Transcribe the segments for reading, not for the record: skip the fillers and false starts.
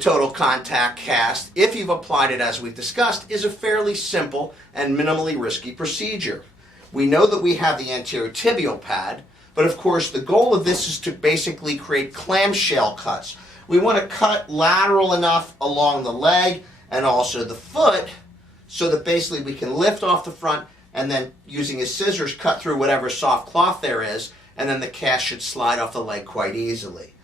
total contact cast, if you've applied it as we've discussed, is a fairly simple and minimally risky procedure. We know that we have the anterior tibial pad, but of course the goal of this is to basically create clamshell cuts. We want to cut lateral enough along the leg and also the foot so that basically we can lift off the front and then using his scissors cut through whatever soft cloth there is, and then the cast should slide off the leg quite easily.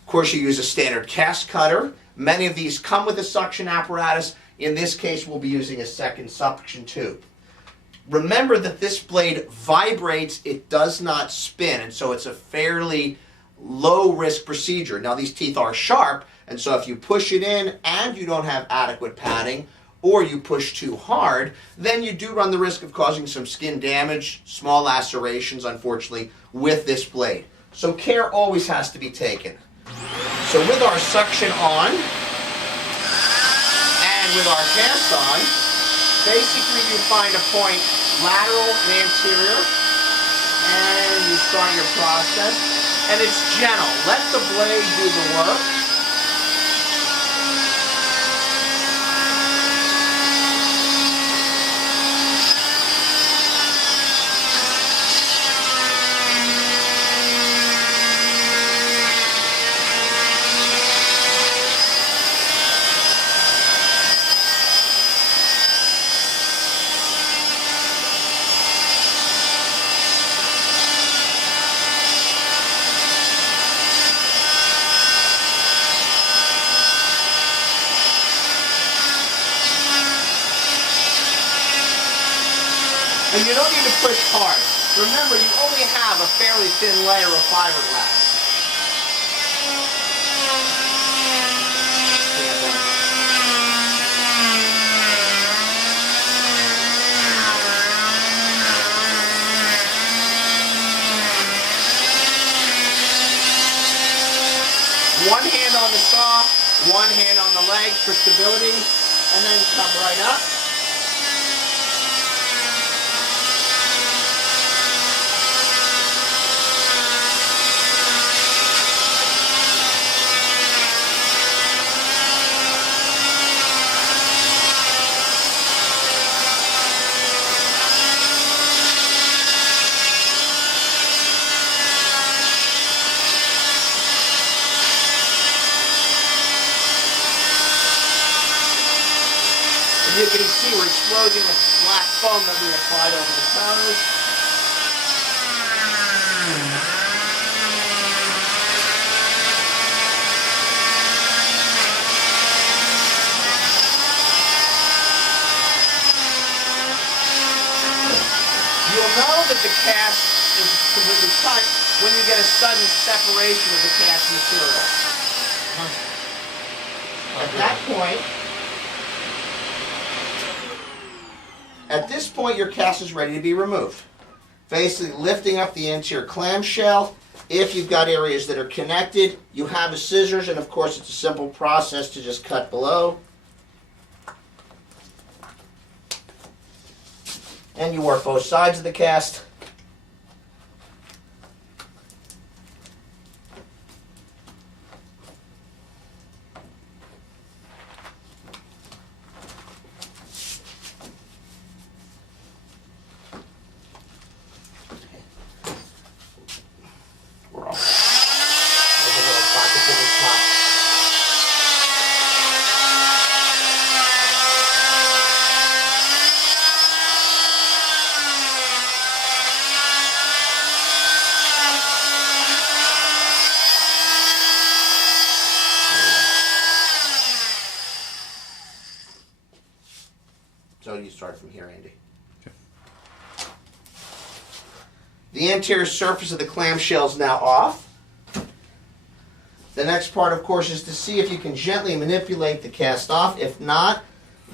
Of course, you use a standard cast cutter. Many of these come with a suction apparatus. In this case, we'll be using a second suction tube. Remember that this blade vibrates, it does not spin, and so it's a fairly low risk procedure. Now these teeth are sharp, and so if you push it in and you don't have adequate padding, or you push too hard, then you do run the risk of causing some skin damage, small lacerations, unfortunately, with this blade. So care always has to be taken. So with our suction on, and with our cast on, basically you find a point lateral and anterior, and you start your process, and it's gentle. Let the blade do the work. And you don't need to push hard. Remember, you only have a fairly thin layer of fiberglass. One hand on the saw, one hand on the leg for stability, and then come right up. You can see we're exposing the black foam that we applied over the toes. You'll know that the cast is completely tight when you get a sudden separation of the cast material. At that point, at this point, your cast is ready to be removed. Basically lifting up the anterior clamshell. If you've got areas that are connected, you have a scissors, and of course it's a simple process to just cut below. And you work both sides of the cast. So you start from here, Andy. Okay. The anterior surface of the clamshell is now off. The next part, of course, is to see if you can gently manipulate the cast off. If not,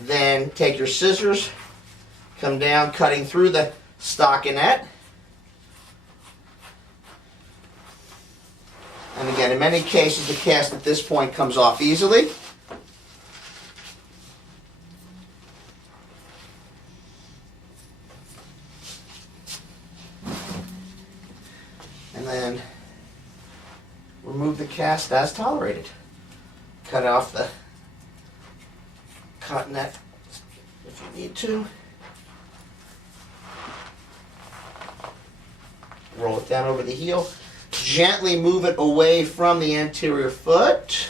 then take your scissors, come down, cutting through the stockinette. And again, in many cases, the cast at this point comes off easily. And then remove the cast as tolerated. Cut off the cottonette if you need to. Roll it down over the heel. Gently move it away from the anterior foot.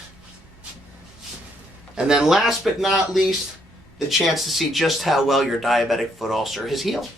And then last but not least, the chance to see just how well your diabetic foot ulcer has healed.